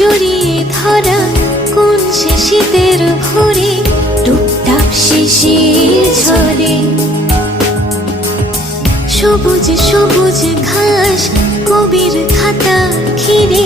জড়িয়ে ধরা কোন সে শীতের ভোরে টুপটাপ শিশির ঝরে। সবুজ সবুজ ঘাস কবির খাতা ঘিরে